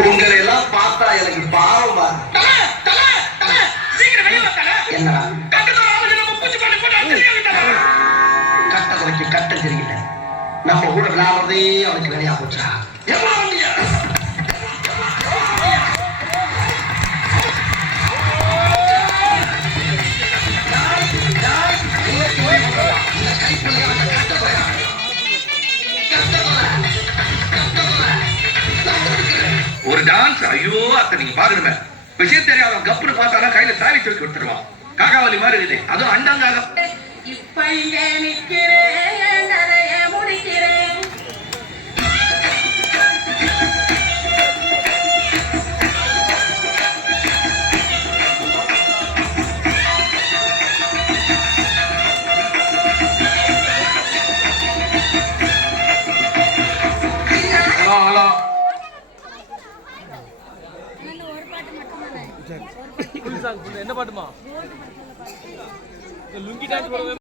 உங்களை எல்லாம் பார்த்தா எனக்கு பாவமா. என்ன கட்ட குறைக்கு கட்ட தெரியல. நம்ம கூட விளையாடுறதே அவனுக்கு வேலையா போச்சா? ஒரு டான்ஸ். ஐயோ அத்தை நீங்க பாருங்க, விஷயம் தெரியாத கப்புன்னு பார்த்தாலும் கையில சாவி தூக்கி கொடுத்துருவான். காக்காவலி மாதிரி இருக்குது. அதுவும் அண்டாங்காக. இப்ப இங்க நிக்கிறேன், நிறைய முடிக்கிறேன். என்ன பாட்டுமா லுங்கி டான்ஸ்